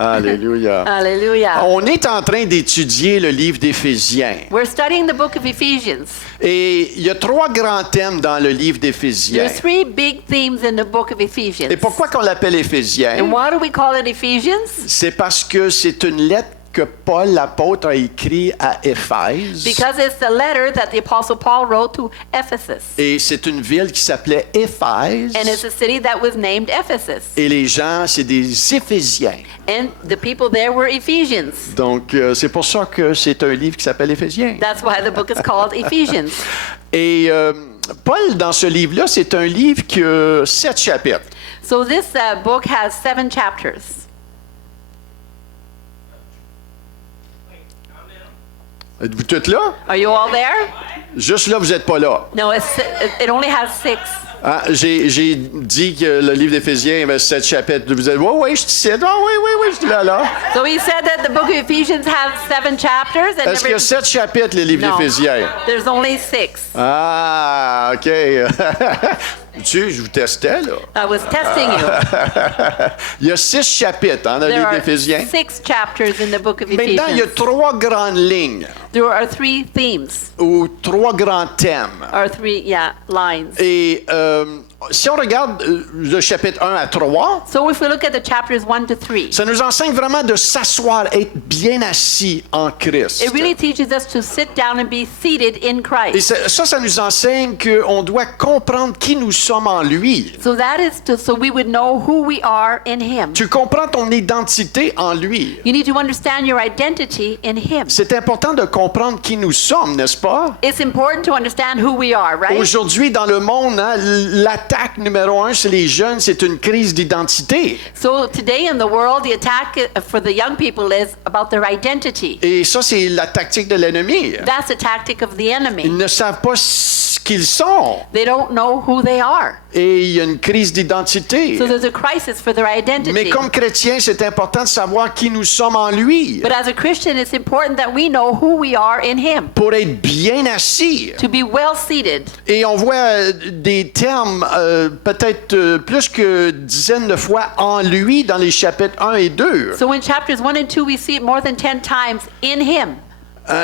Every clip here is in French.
Alléluia. Hallelujah. On est en train d'étudier le livre d'Éphésiens. We're studying the book of Ephesians. Et il y a 3 grands thèmes dans le livre d'Éphésiens. There are 3 big themes in the book of Ephesians. Et pourquoi qu'on l'appelle Éphésiens? And why do we call it Ephesians? C'est parce que c'est une lettre que Paul, l'apôtre, a écrite à Éphèse. Because it's the letter that the Apostle Paul wrote to Ephesus. Et c'est une ville qui s'appelait Éphèse. And it's a city that was named Ephesus. Et les gens, c'est des Éphésiens. And the people there were Ephesians. Donc, c'est pour ça que c'est un livre qui s'appelle Éphésiens. That's why the book is called Ephesians. Et Paul, dans ce livre-là, c'est un livre qui a 7 chapitres. So this book has 7 chapters. Êtes-vous toutes là? Are you all there? Juste là, vous n'êtes pas là. No, it only has 6. Ah, j'ai dit que le livre d'Éphésiens avait 7 chapitres. Vous êtes, oui, je suis ici. Oui, je suis là. So he said that the book of Ephesians has 7 chapters. And Est-ce qu'il y a 7 chapitres, le livre No, d'Éphésiens? there's only 6. Ah, OK. Je vous testais, là. I was testing you. Il y a 6 chapitres dans le There livre are d'Éphésiens. 6 chapters in the book of Maintenant, il y a Ephesians. 3 grandes lignes There are 3 themes, ou 3 grands thèmes. or 3, lines. Et si on regarde le chapitre 1 à 3, So if we look at the chapters 1 to 3, ça nous enseigne vraiment de s'asseoir, être bien assis en Christ. it really teaches us to sit down and be seated in Et Christ. ça nous enseigne qu'on doit comprendre qui nous sommes en lui. So that is so we would know who we are in Him. Tu comprends ton identité en lui. You need to understand your identity in Him. C'est important de comprendre qui nous sommes, n'est-ce pas? It's important to understand who we are, right? Aujourd'hui, dans le monde, hein, l'attaque numéro 1 chez les jeunes, c'est une crise d'identité. So today in the world, the attack for the young people is about their identity. Et ça, c'est la tactique de l'ennemi. That's the tactic of the Ils enemy. ne savent pas ce qu'ils sont. They don't know who they are. Et il y a une crise d'identité. So there's a crisis for their Mais identity. comme chrétiens, c'est important de savoir qui nous sommes en lui. But as a Christian, it's important that we know who we are in Him, Pour être bien assis. to be well seated. Et on voit des termes peut-être plus que dizaines de fois en lui dans les chapitres 1 et 2. So in chapters 1 and 2, we see it more than 10 times in Him.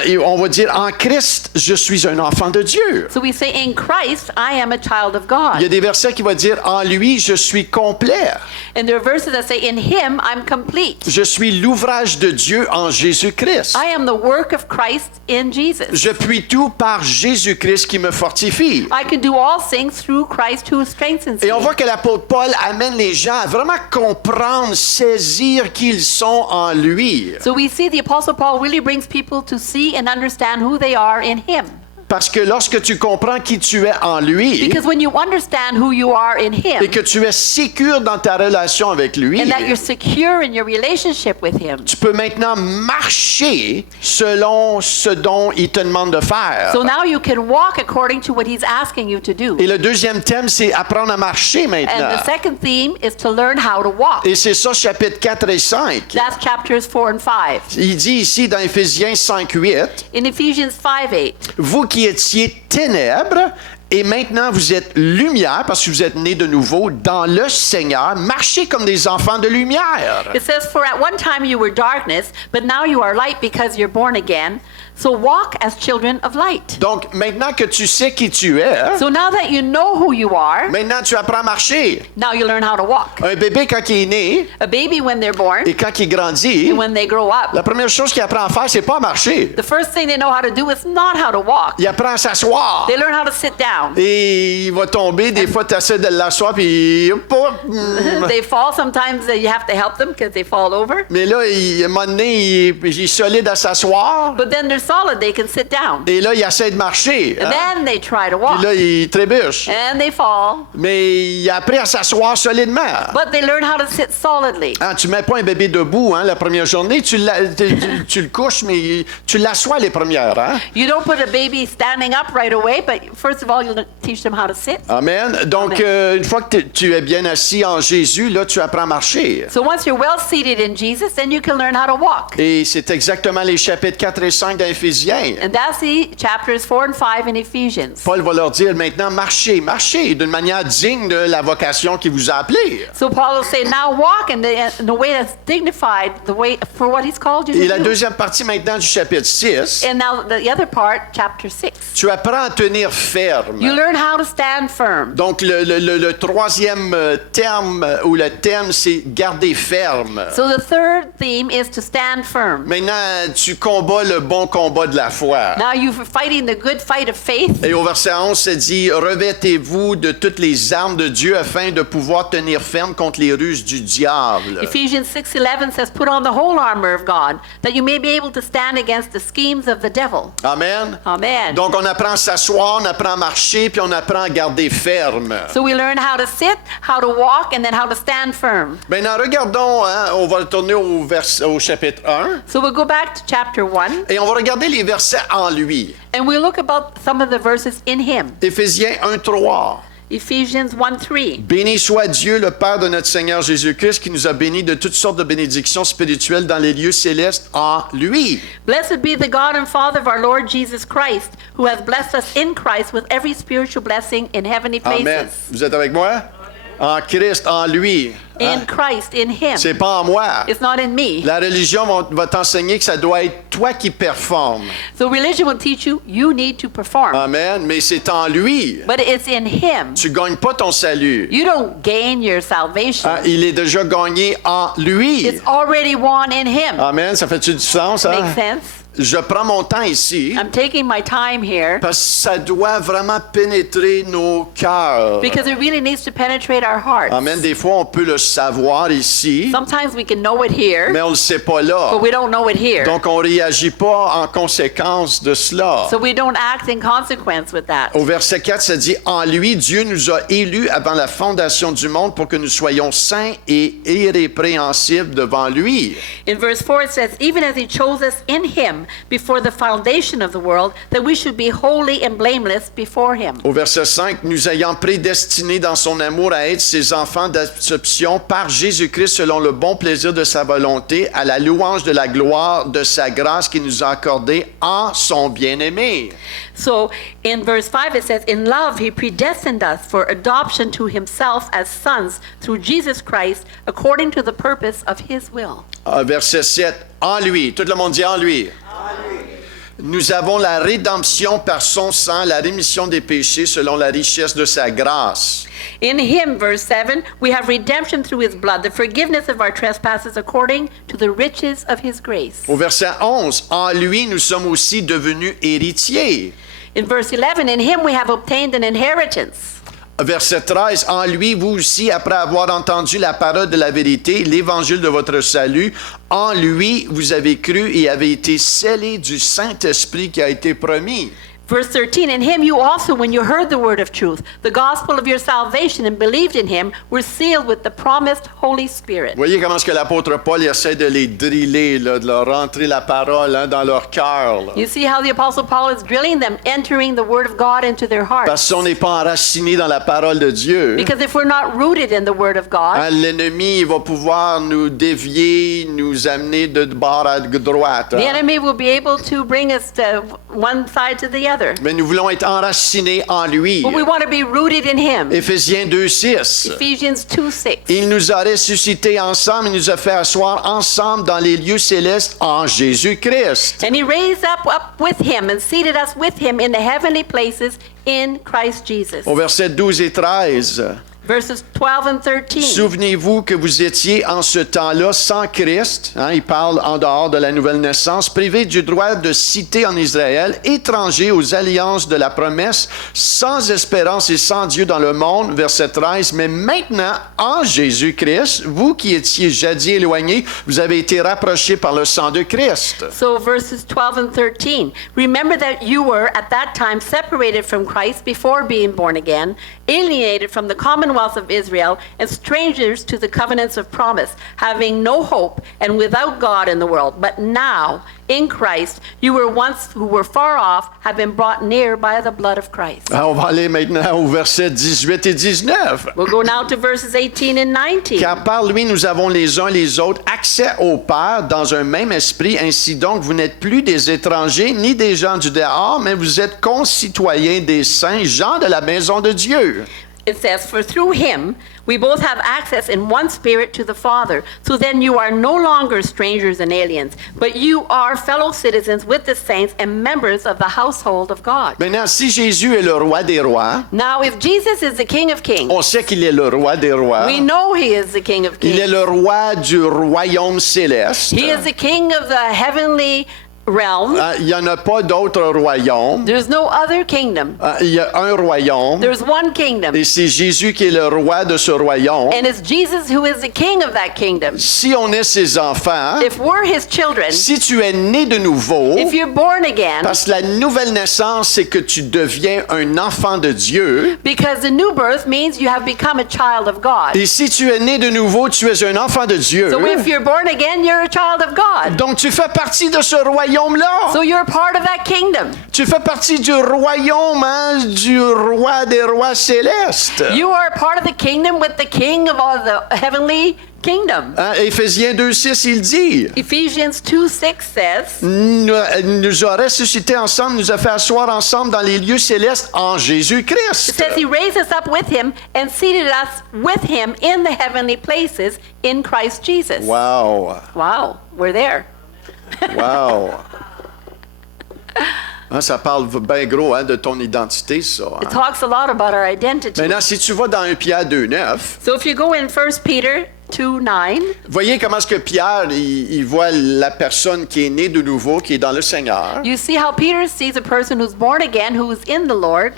Et on va dire, en Christ, je suis un enfant de Dieu. So we say, in Christ, I am a child of Il y a God. des versets qui vont dire, en lui, je suis complet. And there are verses that say, in Him, I'm complete. Je suis l'ouvrage de Dieu en Jésus-Christ. I am the work of Christ in Jesus. Je puis tout par Jésus-Christ qui me fortifie. I can do all things through Christ who strengthens Et on me. voit que l'apôtre Paul amène les gens à vraiment comprendre, saisir qui ils sont en lui. So we see the Apostle Paul really brings people to see and understand who they are in Him. Parce que lorsque tu comprends qui tu es en lui, Because when you understand who you are in et Him, que tu es sécure dans ta relation avec lui, and that you're secure in your relationship with Him, tu peux maintenant marcher selon ce dont il te demande de faire. so now you can walk according to what He's asking you to do. Et le deuxième thème, c'est apprendre à marcher And maintenant. the second theme is to learn how to walk. Et c'est ça, chapitre 4 et 5. That's chapters 4 and 5. Il dit ici dans Éphésiens 5, 8, In Ephesians 5:8, vous qui étiez ténèbres, et maintenant vous êtes lumière, parce que vous êtes nés de nouveau dans le Seigneur, marchez comme des enfants de lumière. it says, "For at one time you were darkness, but now you are light because you're born again. So walk as children of light." Donc, maintenant que tu sais qui tu es, So now that you know who you are, maintenant tu apprends à marcher. now you learn how to walk. Un bébé, quand il est né, A baby, when they're born, et quand il grandit, and when they grow up, la première chose qu'il apprend à faire, c'est pas à marcher. the first thing they know how to do is not how to walk. Il apprend à s'asseoir. They learn how to sit down. Et il va tomber, des fois tu essaies de l'asseoir, puis They fall sometimes. You have to help them because they fall over. mais là, à un moment donné, il est solide à s'asseoir. But then they're solid. They can sit down. Et là, il essaie de marcher. And hein. then they try to Puis walk. là, il trébuche. And they fall. Mais il a appris à s'asseoir solidement. But they learn how to sit solidly. Hein, tu mets pas un bébé debout hein, la première journée, tu le couches, mais tu l'assois les premières. Hein? You don't put a baby standing up right away, but first of all, teach them how to sit. Amen. Donc, Amen. une fois que tu es bien assis en Jésus, là, tu apprends à marcher. So once you're well seated in Jesus, then you can learn how to walk. Et c'est exactement les chapitres 4 et 5 d'Éphésiens. And that's the chapters 4 and 5 in Ephesians. Paul va leur dire maintenant, marchez d'une manière digne de la vocation qui vous a appelé. So Paul will say, now walk in the way that's dignified, the way for what he's called you Et to la do. deuxième partie maintenant du chapitre 6, And now the other part, chapter 6. tu apprends à tenir ferme. You learn how to stand firm. Donc, le troisième terme ou le thème, c'est garder ferme. So the third theme is to stand firm. Maintenant, tu combats le bon combat de la foi. Now you're fighting the good fight of faith. Et au verset 11, c'est dit, revêtez-vous de toutes les armes de Dieu afin de pouvoir tenir ferme contre les ruses du diable. Ephesians 6:11 says, put on the whole armor of God, that you may be able to stand against the schemes of the devil. Amen. Amen. Donc, on apprend à s'asseoir, on apprend à marcher, puis on apprend à garder ferme. So we learn how to sit, how to walk, and then how to stand firm. Maintenant, regardons, hein, on va retourner au chapitre 1, So we'll go back to chapter 1, et on va regarder les versets en lui. and we'll look about some of the verses in him. Éphésiens 1, 3. Ephesians 1:3. Béni soit Dieu, le Père de notre Seigneur Jésus-Christ, qui nous a bénis de toutes sortes de bénédictions spirituelles dans les lieux célestes en lui. Blessed be the God and Father of our Lord Jesus Christ, who has blessed us in Christ with every spiritual blessing in heavenly Amen. places. Vous êtes avec moi? En Christ, en lui. In Hein? Christ, in him. C'est pas en moi. It's not in me. La religion va t'enseigner que ça doit être toi qui performe. So religion will teach you, you need to perform. Amen. Mais c'est en lui. But it's in him. Tu gagnes pas ton salut. You don't gain your salvation. Hein? Il est déjà gagné en lui. It's already won in him. Amen. Ça fait-tu du sens? Hein? Makes sense? Je prends mon temps ici I'm taking my time here parce que ça doit vraiment pénétrer nos cœurs. because it really needs to penetrate our hearts. Amen. Des fois, on peut le savoir ici, Sometimes we can know it here, mais on le sait pas là. but we don't know it here. Donc, on réagit pas en conséquence de cela. So we don't act in consequence with that. Au verset 4, ça dit, en lui, Dieu nous a élus avant la fondation du monde pour que nous soyons saints et irrépréhensibles devant lui. In verse 4 it says, even as he chose us in him before the foundation of the world, that we should be holy and blameless before him. Au verset 5, nous ayant prédestinés dans son amour à être ses enfants d'adoption par Jésus-Christ selon le bon plaisir de sa volonté, à la louange de la gloire de sa grâce qu'il nous a accordée en son bien-aimé. So in verse 5 it says, in love he predestined us for adoption to himself as sons through Jesus Christ, according to the purpose of his will. Verset 7, en lui. Tout le monde dit en lui. Nous avons la rédemption par son sang, la rémission des péchés selon la richesse de sa grâce. In him, verse 7, we have redemption through his blood, the forgiveness of our trespasses according to the riches of his grace. Au verset 11, en lui nous sommes aussi devenus héritiers. In verse 11, in him we have obtained an inheritance. Verset 13, en lui, vous aussi, après avoir entendu la parole de la vérité, l'évangile de votre salut, en lui, vous avez cru et avez été scellés du Saint-Esprit qui a été promis. Verse 13, in him you also, when you heard the word of truth, the gospel of your salvation, and believed in him, were sealed with the promised Holy Spirit. Vous voyez comment est-ce que l'apôtre Paul essaie de les driller, là, de leur rentrer la parole hein, dans leur cœur. Là. You see how the Apostle Paul is drilling them, entering the word of God into their Parce hearts. que si on n'est pas enraciné dans la parole de Dieu, Because if we're not rooted in the word of God, hein, l'ennemi il va pouvoir nous dévier, nous amener de bord à droite. the Hein. enemy will be able to bring us to one side to the other. Mais nous voulons être enracinés en lui. But we want to be rooted in him. Éphésiens 2:6. Ephesians 2:6. Il nous a ressuscités ensemble, il nous a fait asseoir ensemble dans les lieux célestes en Jésus-Christ. And he raised up with him and seated us with him in the heavenly places in Christ Jesus. Au verset 12 et 13. Verses 12 and 13. Souvenez-vous que vous étiez en ce temps-là sans Christ, hein, il parle en dehors de la nouvelle naissance, privés du droit de cité en Israël, étrangers aux alliances de la promesse, sans espérance et sans Dieu dans le monde, verset 13, mais maintenant, en Jésus-Christ, vous qui étiez jadis éloignés, vous avez été rapprochés par le sang de Christ. So verses 12 and 13. Remember that you were at that time separated from Christ before being born again, alienated from the commonwealth of Israel, Israel and strangers to the covenants of promise, having no hope and without God in the world. But now, in Christ, you were once who were far off, have been brought near by the blood of Christ. On va aller maintenant au verset 18 et 19. We'll go now to verses 18 and 19. Car par lui, nous avons les uns les autres accès au Père dans un même esprit. Ainsi donc, vous n'êtes plus des étrangers ni des gens du dehors, mais vous êtes concitoyens des saints, gens de la maison de Dieu. It says, for through him we both have access in one spirit to the Father. So then you are no longer strangers and aliens, but you are fellow citizens with the saints and members of the household of God. Maintenant, si Jésus est le roi des rois, Now, if Jesus is the King of Kings, on sait qu'il est le roi des rois. we know he is the King of Il est Kings. le roi du royaume céleste. He is the King of the heavenly realm. Il n'y en a pas d'autre royaume. There's no other kingdom. Il y a un royaume. There's one kingdom. Et c'est Jésus qui est le roi de ce royaume. And it's Jesus who is the king of that kingdom. Si on est ses enfants, If we're his children, si tu es né de nouveau, if you're born again, parce que la nouvelle naissance, c'est que tu deviens un enfant de Dieu. because the new birth means you have become a child of God. Et si tu es né de nouveau, tu es un enfant de Dieu. So if you're born again, you're a child of God. Donc tu fais partie de ce royaume-là. So you're part of that kingdom. Tu fais partie du royaume, hein, du roi des rois célestes. You are a part of the kingdom with the king of all the heavenly kingdom. Hein, Éphésiens 2:6, il dit, Ephesians 2:6 says, nous a ressuscités ensemble, nous a fait asseoir ensemble dans les lieux célestes en it Jésus-Christ. says he raised us up with him and seated us with him in the heavenly places in Christ Jesus. Wow, Wow, we're there. wow. Hein, ça parle bien gros, hein, de ton identité, ça. It Hein. talks a lot about our identity. Maintenant, si tu vas dans 1 Pierre 2:9, So if you go in 1 Peter 2:9, voyez comment est-ce que Pierre, il voit la personne qui est née de nouveau, qui est dans le Seigneur. you see how Peter sees a person who's born again, who's in the Lord.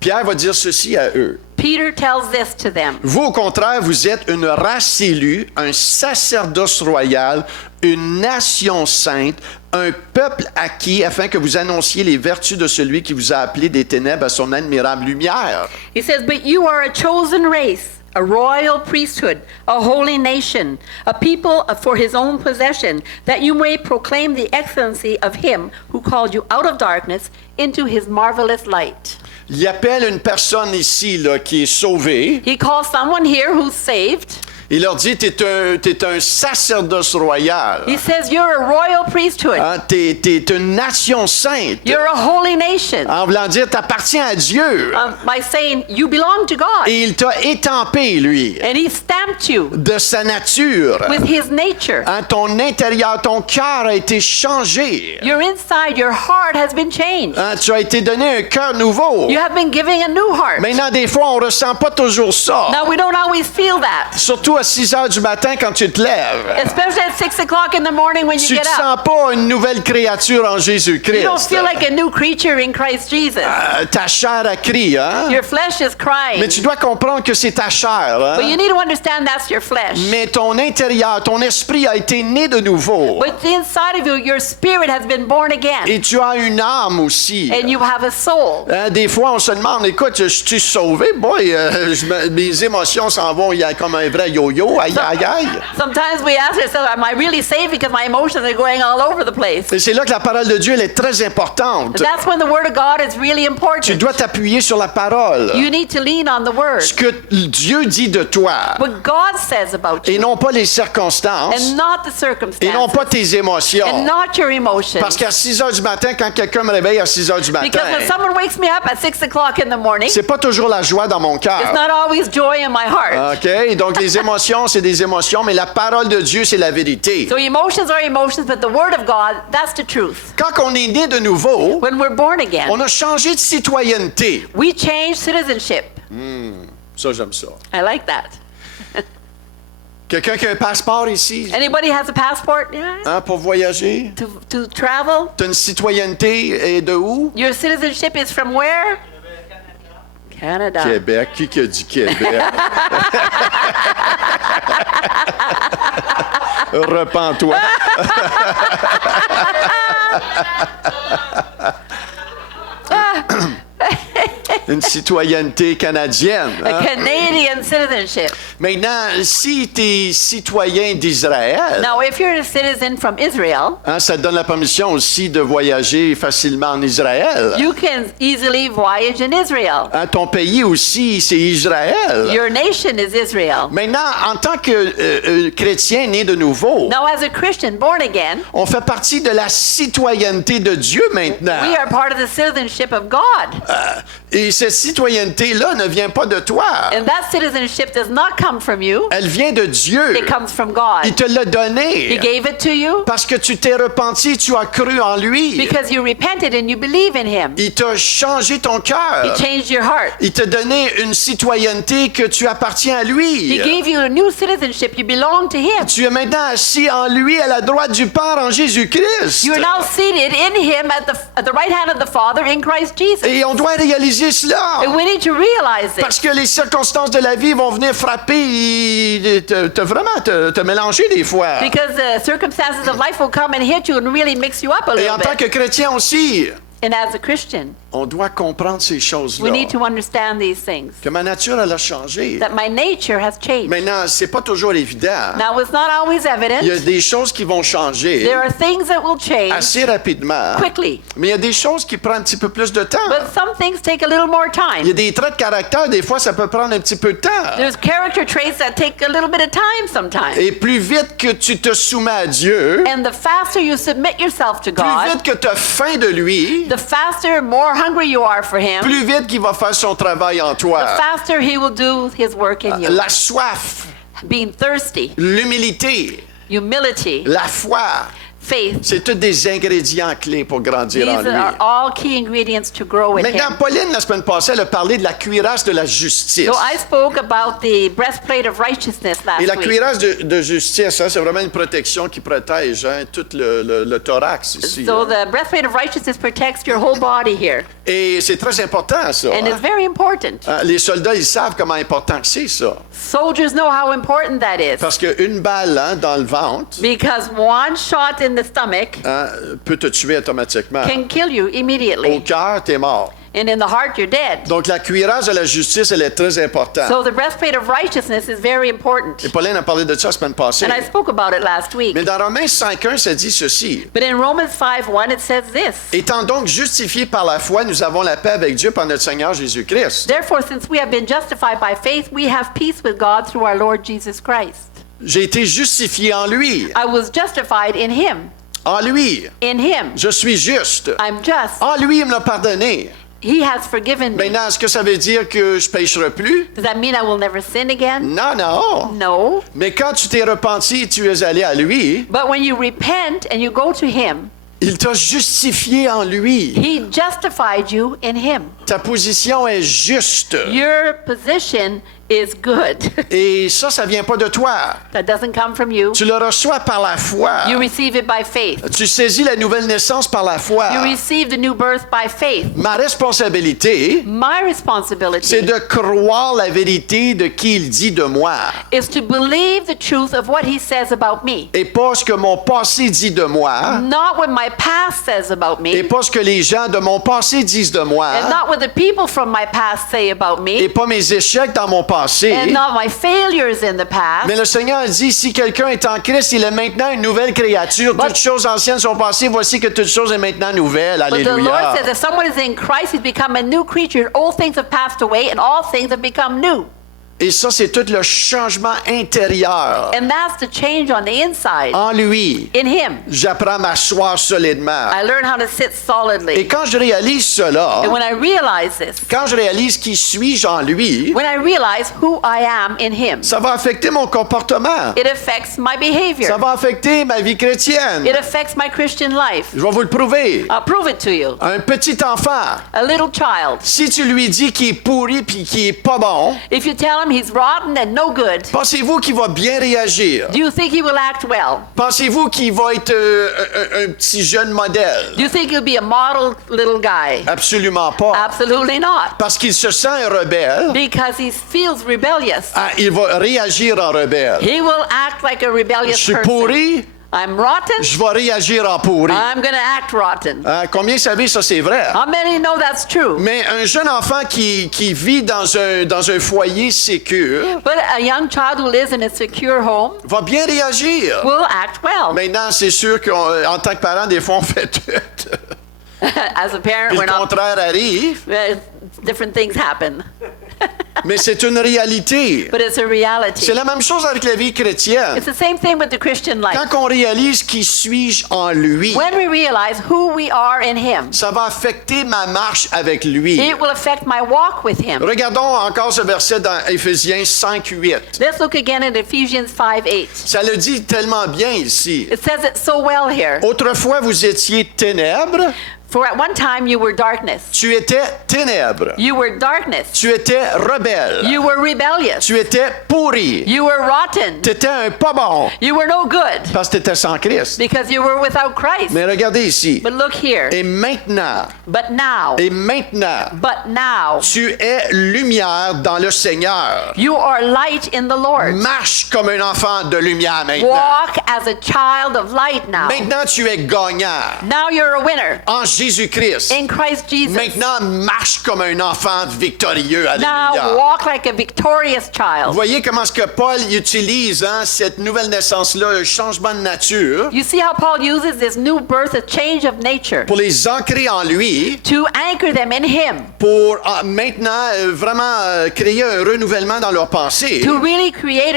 Pierre va dire ceci à eux. Peter tells this to them. Vous, au contraire, vous êtes une race élue, un sacerdoce royal, une nation sainte, un peuple acquis, afin que vous annonciez les vertus de celui qui vous a appelé des ténèbres à son admirable lumière. He says, but you are a chosen race, a royal priesthood, a holy nation, a people for his own possession, that you may proclaim the excellency of him who called you out of darkness into his marvelous light. Il appelle une personne ici là, qui est sauvée. He calls someone here who's saved. Il leur dit, t'es un sacerdoce royal. He says, you're a royal priesthood. Hein, t'es une nation sainte. You're a holy nation. En voulant dire, t'appartiens à Dieu. By saying, you belong to God. Et il t'a étampé, lui, And he stamped you de sa nature. with his nature. Hein, ton intérieur, ton cœur a été changé. Your inside, your heart has been changed. Hein, tu as été donné un cœur nouveau. You have been given a new heart. Maintenant, des fois, on ressent pas toujours ça. Now, we don't always feel that, Surtout à 6 heures du matin quand tu te lèves. especially at 6 o'clock in the morning when you Tu get te up. sens pas une nouvelle créature en You don't Jésus-Christ. feel like a new creature in Christ Jesus. Ta chair a crié, hein? Your flesh is crying. Mais tu dois comprendre que c'est ta chair, hein? But you need to understand that's your flesh. Mais ton intérieur, ton esprit a été né de nouveau. But inside of you, your spirit has been born again. Et tu as une âme aussi. And you have a soul. Hein, des fois, on se demande, écoute, je suis sauvé? Boy, mes émotions s'en vont, il y a comme un vrai yo-yo. Aïe, aïe, aïe. Sometimes we ask ourselves, am I really saved? Because my emotions are going all over the place. Et c'est là que la parole de Dieu elle est très importante. That's when the Word of God is really Tu important. dois t'appuyer sur la parole. You need to lean on the Word. Ce que Dieu dit de toi. What God says about Et you. non pas les circonstances. And not the Et non circumstances. pas tes émotions. And not your emotions. Parce qu'à 6 heures du matin, quand quelqu'un me réveille à 6 heures du matin, Because when someone wakes me up at 6 o'clock in the morning, c'est pas toujours la joie dans mon it's cœur. not always joy in my heart. OK? Donc, les émotions, c'est des émotions, mais la parole de Dieu, c'est la vérité. So emotions are emotions, but the Word of God, that's the truth. Quand on est né de nouveau, When we're born again, on a changé de citoyenneté. we change citizenship. Ça, j'aime ça. I like that. Quelqu'un qui a un passeport ici, Anybody has a passport? Yeah. hein, pour voyager? To travel? T'as une citoyenneté et de où? Your citizenship is from where? Canada. Québec. Qui a dit Québec? Repens-toi. une citoyenneté canadienne. a Hein? Canadian citizenship. Maintenant, si tu es citoyen d'Israël, Now, if you're a citizen from Israel, hein, ça te donne la permission aussi de voyager facilement en Israël. you can easily voyage in Israel. Hein, ton pays aussi, c'est Israël. Your nation is Israel. Maintenant, en tant que chrétien né de nouveau, Now, as a Christian born again, on fait partie de la citoyenneté de Dieu maintenant. we are part of the citizenship of God. Et cette citoyenneté-là ne vient pas de toi. And that citizenship does not come from you, Elle vient de Dieu. it comes from God. Il te l'a He donné. gave it to you Parce que tu t'es repenti, tu as cru en lui. because you repented and you believe in Him. Il t'a changé ton He cœur. changed your heart. Il t'a donné une citoyenneté que tu appartiens à He lui. gave you a new citizenship. You belong to Him. Tu es maintenant assis en lui à la droite du Père en Jésus-Christ. You are now seated in Him at the right hand of the Father in Christ Jesus. Et on doit réaliser cela. And we need to realize it Parce que les circonstances de la vie vont venir frapper et te mélanger des fois. because the circumstances of life will come and hit you and really mix you up a Et little en tant bit. que chrétien aussi, And as a Christian, on doit comprendre ces we choses-là. need to understand these things. Que ma nature, elle a changé. That my nature has changed. Maintenant, c'est pas toujours évident. Now, it's not always Il y a evident. des choses qui vont changer There are things that will change assez rapidement. quickly, Mais il y a des choses qui prennent un petit peu plus de temps. but some things take a little more Il y a time. des traits de caractère, des fois, ça peut prendre un petit peu de temps. There's character traits that take a little bit of time sometimes. Et plus vite que tu te soumets à Dieu, And the faster you submit yourself to plus God, vite que tu as faim de lui, the faster, more hungry you are for Him, plus vite qu'il va faire son travail en the toi. faster He will do His work in you. La soif, Being thirsty, l'humilité, humility, la foi, faith, c'est tous des ingrédients clés pour grandir en these lui. are all key ingredients to grow in Maintenant, Him. Pauline, la semaine passée, elle a parlé de la cuirasse de la justice. So I spoke about the breastplate of righteousness Et last la week. cuirasse de justice, hein, c'est vraiment une protection qui protège hein, tout le thorax ici. So hein. the breastplate of righteousness protects your whole body here. Et c'est très important, ça. And it's hein. very important. Les soldats, ils savent comment important que c'est, ça. Soldiers know how important that is. Parce qu'une balle hein, dans le ventre Because one shot in the stomach hein, peut te tuer automatiquement. can kill you Au immediately. cœur, t'es mort. And in the heart, you're dead. Donc, la cuirasse de la justice, elle est très importante. So the breastplate of righteousness is very important. Et Pauline a parlé de ça la semaine passée. And I spoke about it last week. Mais dans Romains 5.1, ça dit ceci. But in Romans 5:1, it says this. Étant donc justifiés par la foi, nous avons la paix avec Dieu par notre Seigneur Jésus-Christ. Therefore, since we have been justified by faith, we have peace with God through our Lord Jesus Christ. J'ai été justifié en lui. I was justified in Him. En lui. In Him. Je suis juste. I'm just. En lui, il me l'a pardonné. He has forgiven me. Maintenant, est-ce que ça veut dire que je pécherai plus? Does that mean I will never sin again? Non, non. No. Mais quand tu t'es repenti et tu es allé à lui, But when you repent and you go to Him, il t'a justifié en lui. He justified you in Him. Ta position est juste. Your position is good. Et ça vient pas de toi. That doesn't come from you. Tu le reçois par la foi. You receive it by faith. Tu saisis la nouvelle naissance par la foi. You receive the new birth by faith. Ma responsabilité, My c'est responsibility de croire la vérité de qui il dit de moi. is to believe the truth of what He says about me. Et pas ce que mon passé dit de moi. Not what my past says about Et me. pas ce que les gens de mon passé disent de moi. And not what the people from my past say about Et me. pas mes échecs dans mon passé. And not my failures in the past. Mais le Seigneur dit, si quelqu'un est en Christ, il est maintenant une nouvelle créature. But- Toutes choses anciennes sont passées, voici que toutes choses est maintenant nouvelle. But the Lord Alléluia. says if someone is in Christ, he's become a new creature. Old things have passed away and all things have become new. Et ça, c'est tout le changement intérieur. And that's the change on the inside. En lui, In Him. j'apprends à m'asseoir solidement. I learn how to sit Et solidly. quand je réalise cela, And when I realize this, quand je réalise qui suis-je en lui, when I realize who I am in Him, ça va affecter mon comportement. it affects my Ça behavior. va affecter ma vie chrétienne. It affects my Christian life. Je vais vous le prouver. I'll prove it to you. Un petit enfant, A little child. si tu lui dis qu'il est pourri puis qu'il est pas bon, If you tell him he's rotten and no good, pensez-vous qu'il va bien réagir? do you think he will act well? Pensez-vous qu'il va être un petit jeune modèle? Do you think he'll be a model little guy? Absolument pas. Absolutely not. Parce qu'il se sent un rebelle, Because he feels rebellious. il va réagir en rebelle. He will act like a Je rebellious suis person. pourri, I'm rotten. Je vais réagir en pourri. I'm going to act rotten. Combien savez ça, c'est vrai? How many know that's true? Mais un jeune enfant qui vit dans un foyer sécure But a young child who lives in a secure home va bien réagir. will act well. Maintenant, c'est sûr qu'en tant que parent, des fois, on fait tout. As a parent, Puis we're le not. contraire arrive. Different things happen. Mais c'est une réalité. But it's a reality. C'est la même chose avec la vie chrétienne. It's the same thing with the Christian life. Quand on réalise qui suis-je en lui, When we realize who we are in Him, ça va affecter ma marche avec lui. it will affect my walk with Him. Regardons encore ce verset dans Éphésiens 5:8. Let's look again at Ephesians 5:8. Ça le dit tellement bien ici. It says it so well here. Autrefois, vous étiez ténèbres, For at one time you were darkness. tu étais ténèbres. You were darkness. Tu étais rebelle. You were rebellious. Tu étais pourri. You were rotten. Tu étais un pas bon You were no good parce que tu étais sans Christ. because you were without Christ. Mais regardez ici. But look here. Et maintenant, But now, tu es lumière dans le Seigneur. you are light in the Lord. Marche comme un enfant de lumière maintenant. Walk as a child of light now. Maintenant, tu es gagnant Now you're a winner en Jésus-Christ. in Christ Jesus. Maintenant, marche comme un enfant victorieux. Now Alléluia. walk like a victorious Vous child. voyez comment est-ce que Paul utilise cette nouvelle naissance-là, un changement de nature, You see how Paul uses this new birth, a change of nature, pour les ancrer en lui, to anchor them in Him, pour maintenant vraiment créer un renouvellement dans leurs pensées. to really create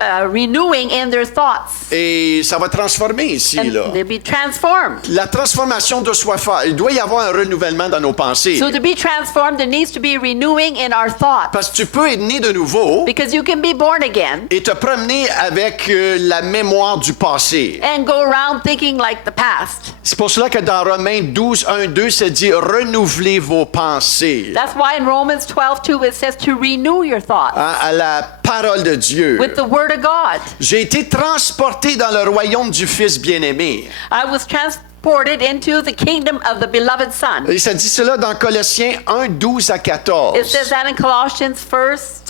a renewing in their thoughts. Et ça va transformer ici, And là. they'll be transformed. La transformation doit se faire. Il doit y avoir un renouvellement dans nos pensées. So to be transformed, there needs to be renewing in our thoughts. Parce que tu peux être né de nouveau Because you can be born again et te promener avec la mémoire du passé. and go around thinking like the past. C'est pour cela que dans Romains 12, 1, 2, ça dit « Renouvelez vos pensées That's why in Romans 12:2 it says to renew your thoughts à la parole de Dieu. with the Word of God. J'ai été transporté dans le royaume du Fils bien-aimé. I was transported into the kingdom of the beloved Son. Et ça dit cela dans Colossiens 1, 12 à 14. It says that in Colossians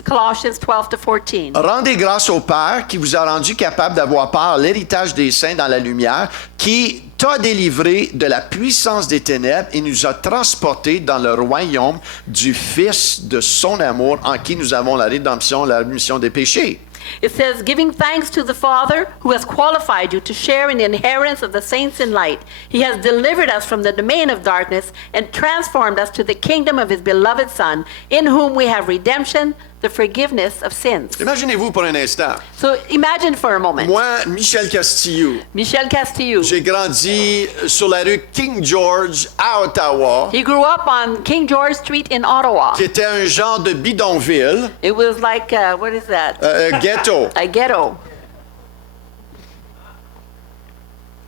12-14. Rendez grâce au Père qui vous a rendu capable d'avoir part à l'héritage des saints dans la lumière, qui t'a délivré de la puissance des ténèbres et nous a transportés dans le royaume du Fils de son amour, en qui nous avons la rédemption, la rémission des péchés. It says, giving thanks to the Father who has qualified you to share in the inheritance of the saints in light. He has delivered us from the domain of darkness and transformed us to the kingdom of His beloved Son, in whom we have redemption, the forgiveness of sins. Imaginez-vous pour un instant. So imagine for a moment. Moi, Michel Castillo, Michel Castillo. j'ai grandi sur la rue King George à Ottawa, He grew up on King George Street in Ottawa. qui était un genre de bidonville, It was like, what is that? ghetto. A ghetto.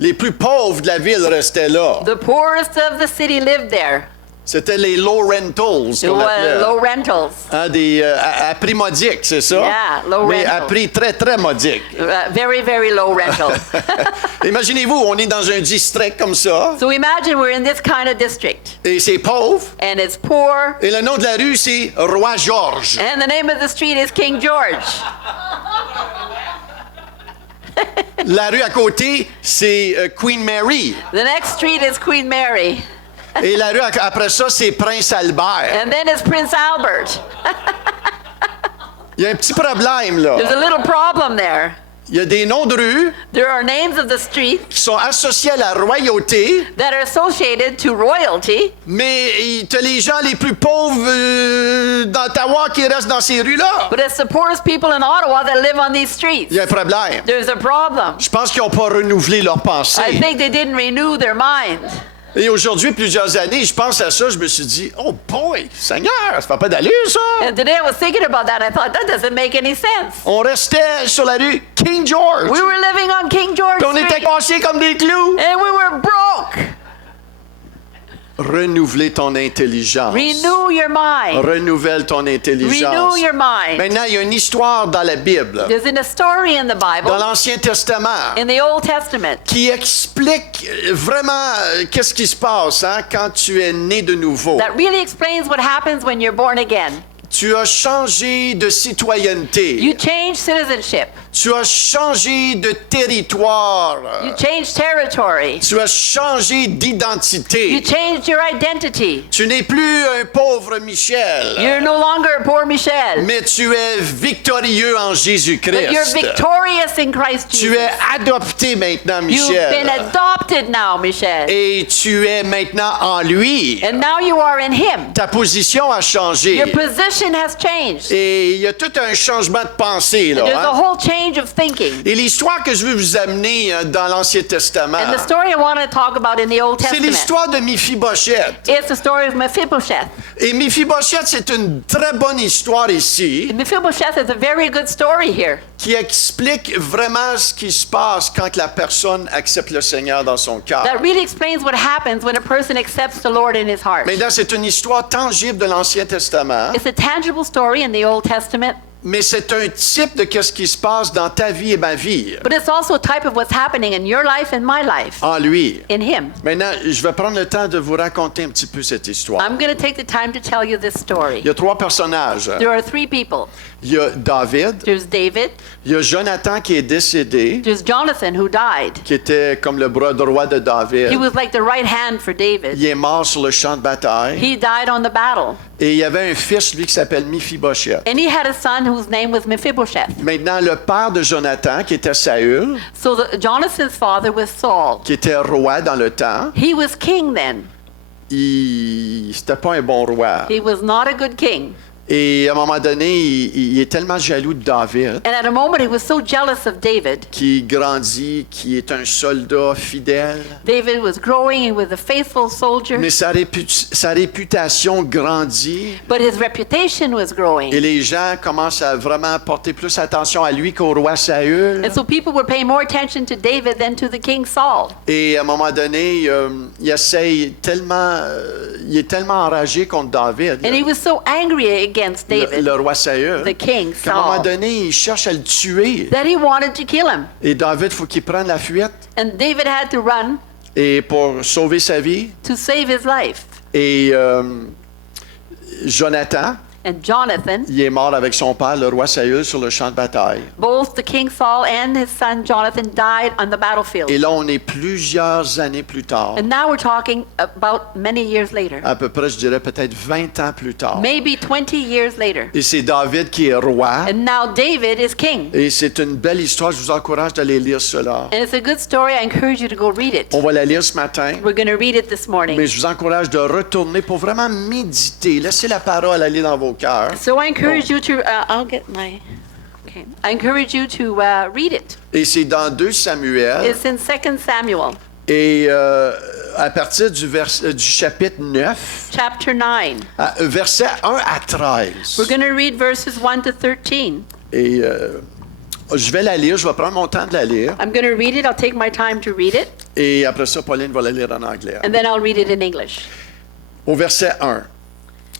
Les plus pauvres de la ville restaient là. The poorest of the city lived there. C'était les low rentals It qu'on was appelait. low rentals. Hein, à prix modique, c'est ça? Yeah, low Mais à rental. prix très, très modique. Very, very low rental. Imaginez-vous, on est dans un district comme ça, So imagine we're in this kind of district, et c'est pauvre, and it's poor, et le nom de la rue, c'est Roi George. and the name of the street is King George. La rue à côté, c'est Queen Mary. The next street is Queen Mary, Et la rue après ça, c'est Prince Albert. and then it's Prince Albert. Il y a un petit problème, là. There's a little problem there. Il y a des noms de rues There are names of the streets qui sont associés à la royauté, that are associated to royalty, mais tu as les gens les plus pauvres d'Ottawa qui restent dans ces rues-là. but it's the poorest people in Ottawa that live on these streets. Il y a un problème. There's a problem. Je pense qu'ils n'ont pas renouvelé leur I pensée. think they didn't renew their mind. Et aujourd'hui, plusieurs années, je pense à ça, je me suis dit, oh boy, Seigneur, ça fait pas d'allure, ça. And today I was thinking about that. I thought, that doesn't make any sense. On restait sur la rue King George. We were living on King George Puis on était Street, cachés comme des clous. and we were broke. Renouveler ton intelligence. Renew your mind. Renouvelle ton intelligence. Renew your mind. Maintenant, il y a une histoire dans la Bible, There's a story in the dans Bible, l'Ancien Testament, in the Old Testament, qui explique vraiment qu'est-ce qui se passe quand tu es né de nouveau. that really explains what happens when you're born again. Tu as changé de citoyenneté. You change citizenship. Tu as changé de territoire. You changed territory. Tu as changé You d'identité. changed your identity. Tu n'es plus un pauvre Michel, You're no longer poor Michelle, mais tu es victorieux en but you're Jésus-Christ. victorious in Christ Tu Jesus. es adopté maintenant, You've been Michel. adopted now, Michelle. Et tu es maintenant en lui. And now you are in Him. Ta position a changé. Your position has changed. Et il y a tout un changement de pensée, là. There's a hein? whole change of thinking. Et l'histoire que je veux vous amener dans l'Ancien Testament, And the story I want to talk about in the Old c'est Testament l'histoire de Mephibosheth. is the story of Mephibosheth. Et Mephibosheth, c'est une très bonne histoire ici Mephibosheth is a very good story here. qui explique vraiment ce qui se passe quand la personne accepte le Seigneur dans son cœur. That really explains what happens when a person accepts the Lord in his heart. Maintenant, c'est une histoire tangible de l'Ancien Testament, It's a tangible story in the Old Testament, mais c'est un type de ce qui se passe dans ta vie et ma vie, but it's also a type of what's happening in your life and my life, en lui. in Him. Maintenant, je vais prendre le temps de vous raconter un petit peu cette histoire. I'm going to take the time to tell you this story. Il y a trois personnages. There are three people. Il y a David, There's David, il y a Jonathan qui est décédé, there's Jonathan who died. qui était comme le bras droit de He David. was like the right hand for David. Il est mort sur le champ de bataille. He died on the battle. Et il y avait un fils, lui, qui s'appelle Mephibosheth. And he had a son whose name was Mephibosheth. Maintenant, le père de Jonathan, qui était Saül, So Jonathan's father was Saul. qui était roi dans le temps, He was king then. c'était pas un bon roi. He was not a good king. Et à un moment donné, il est tellement jaloux de David, And at a moment, he was so jealous of David. qui grandit, qui est un soldat fidèle. David was growing, he was a faithful soldier, Mais sa réputation grandit. but his reputation was growing. Et les gens commencent à vraiment porter plus attention à lui qu'au roi Saül. And so people were paying more attention to David than to the king Saul. Et à un moment donné, il est tellement enragé contre David, And he was so angry against David, le roi Saül, the king qu'à un moment Saul, donné, il cherche à le tuer. that he wanted to kill him. Et David, il faut qu'il prenne la fuite And David had to run et pour sauver sa vie. to save his life. Et Jonathan, And Jonathan, il est mort avec son père, le roi Saül, sur le champ de bataille. both the king Saul and his son Jonathan died on the battlefield. Et là, on est plusieurs années plus tard, And now we're talking about many years later, à peu près, je dirais peut-être 20 ans plus tard. maybe 20 years later. Et c'est David qui est roi. And now David is king. Et c'est une belle histoire, je vous encourage d'aller lire cela. And it's a good story. I encourage you to go read it. On va la lire ce matin, We're going to read it this morning. mais je vous encourage de retourner pour vraiment méditer. Laissez la parole aller dans vos cœurs. So I encourage you to, I'll get my, okay. I encourage you to read it. Et c'est dans 2 Samuel. It's in 2 Samuel, Et à partir du chapitre 9, chapter 9. versets 1 à 13. We're going to read verses 1 to 13. Et je vais la lire, je vais prendre mon temps de la lire. I'm going to read it. I'll take my time to read it. Et après ça, Pauline va la lire en anglais. And then I'll read it in English. Au verset 1,